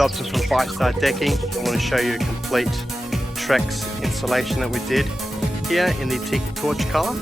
Dobson from Five Star Decking. I want to show you a complete Trex installation that we did here in the Tiki Torch colour.